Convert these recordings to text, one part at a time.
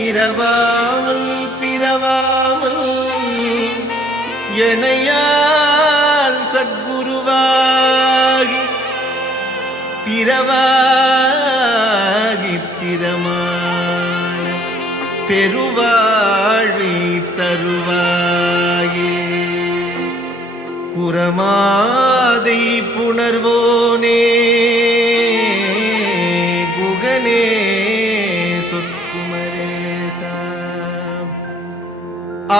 இரவாமல் பிறவாமல் எனையால் சத்குருவாகி பிறவாகி திறமான பெருவாழி தருவாயே. குரமாதை புணர்வோனே குகனே சொற்குமரேசா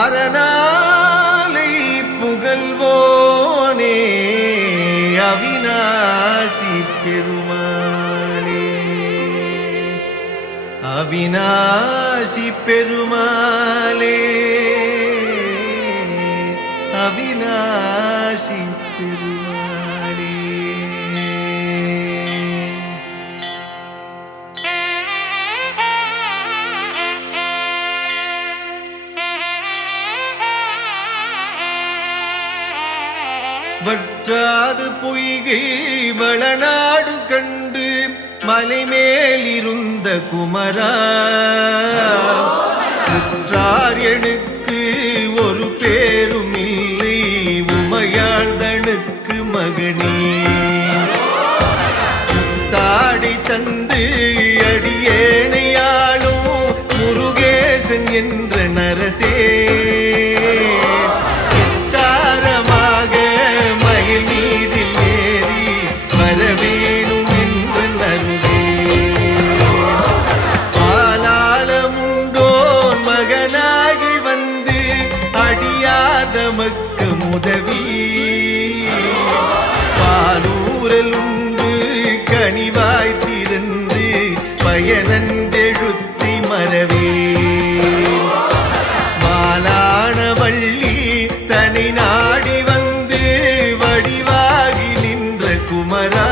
அரணாலை புகழ்வோனே அவிநாசி பெருமாளே. அவிநாசி பெருமாளே அவிநாசி பெருமாளே. வற்றாது பொய்கை வளநாடு கண்டு மலைமேலிருந்த குமரா உற்றார் எனக்கு ஒரு பேரும் இல்லை உமையாழ்தனுக்கு மகனே. தாடி தந்து அடியேனையாளும் முருகேசன் என்ற நரசே மக்க முதவி பாலூரல் உண்டு கனிவாய் திறந்து பயனன்றெழுத்தி மரவே. மாலான வள்ளி தனி நாடி வந்து வடிவாகி நின்ற குமரா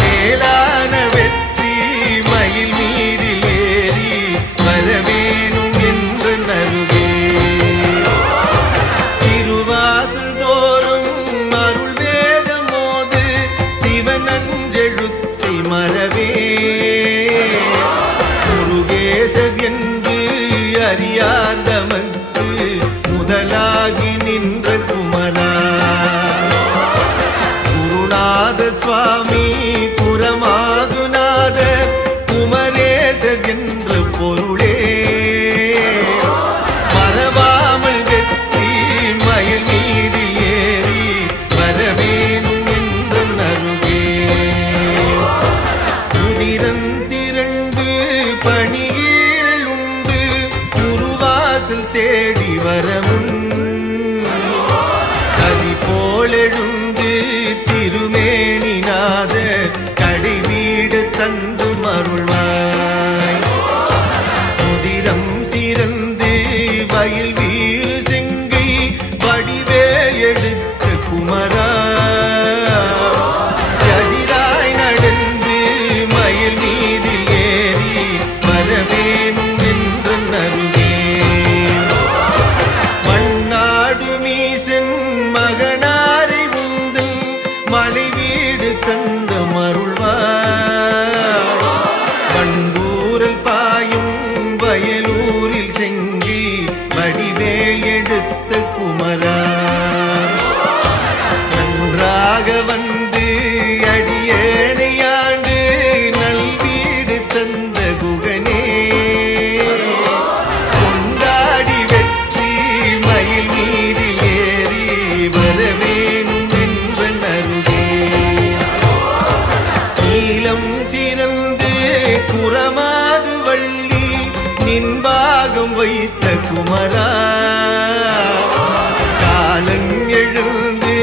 மேலான வெற்றி மயில் மீறில் ஏறி வரவேணும் என்று நருகே. மரவே முருகேசர் என்று அறியாதமக்கு முதலாகி நின்ற குமரா. குருநாத சுவாமி குரமாதுநாத குமரேசர் என்ற பொருளே மறவாமல் வெற்றி மயில் மீறில் ஏறி வரவேணும் என்ற நருகே. திரண்டு பணியீரல் உண்டு குருவாசல் தேடி வரமுன் கதி போலெழுந்து திருமேனிநாத கடை வீடு தந்து மருள்வாய். முதிரம் சிறந்து வயல் வீறு செங்கை வடிவேல் எடுத்த குமரா மகனாரை உந்தல் மலை வீடு தந்த மருள்வார். பண்டூரல் பாயும் வயலூரில் செங்கி வடிவேல் எடுத்த குமரா நன்றாக வந்து அடியேனையாண்டு நல்வீடு தந்த குகனே. கொண்டாடி வெற்றி மயில் மீறில் ஏறி வரவேணும் என்ற நருகே. நீலம் சிறந்து குரமாது வள்ளி நின்பாகம் வைத்த குமரா காலன் எழுந்து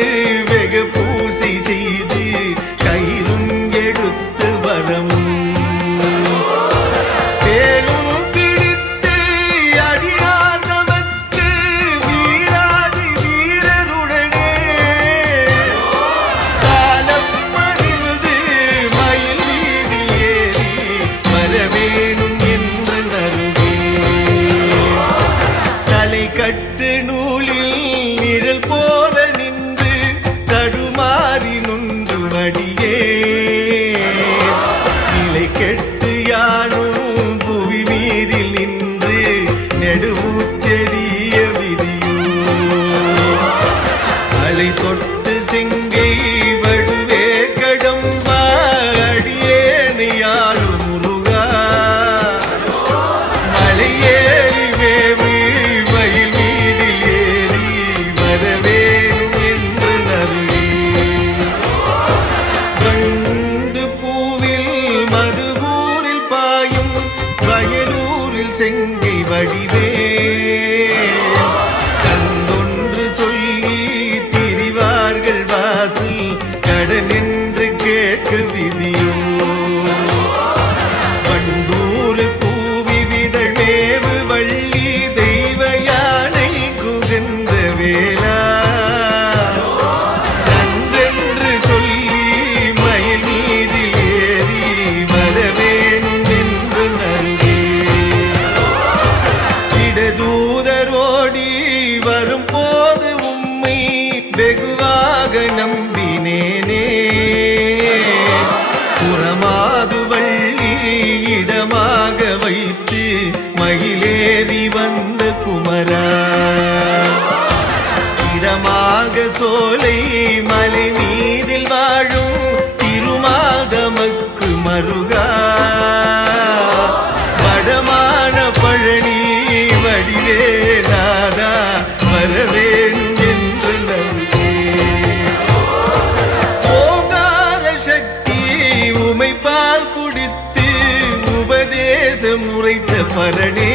வெகு பூசை செய்து கயிறும் எடுத்து வரமும் கட்டு வயலூரில் செங்கை வடிவே கந்தொன்று சொல்லி திரிவார்கள் வாசல் கடன் என்று கேட்க விதியோ வண்டூர் பூவி விதழ் மேவு வள்ளி தெய்வ யானை குகந்த வேளா நன்றென்று சொல்லி மயில் மீதில் ஏறி வரவேணும் என்று நல்கே இடதூதரோடி வரும் போது உம்மை வெகுவாக நம்பினேனே புறமாது வள்ளி இடமாக வைத்து மயிலேறி வந்த குமரா இடமாக சோலை மலை மீதில் வாழும் திருமாதமக்கு மருகா வடமான பழனி வடிவே நாதா வரவேணும் என்று நல்கே ஓங்கார சக்தி உமைப்பால் குடித்து உபதேசம் உரைத்த பரணே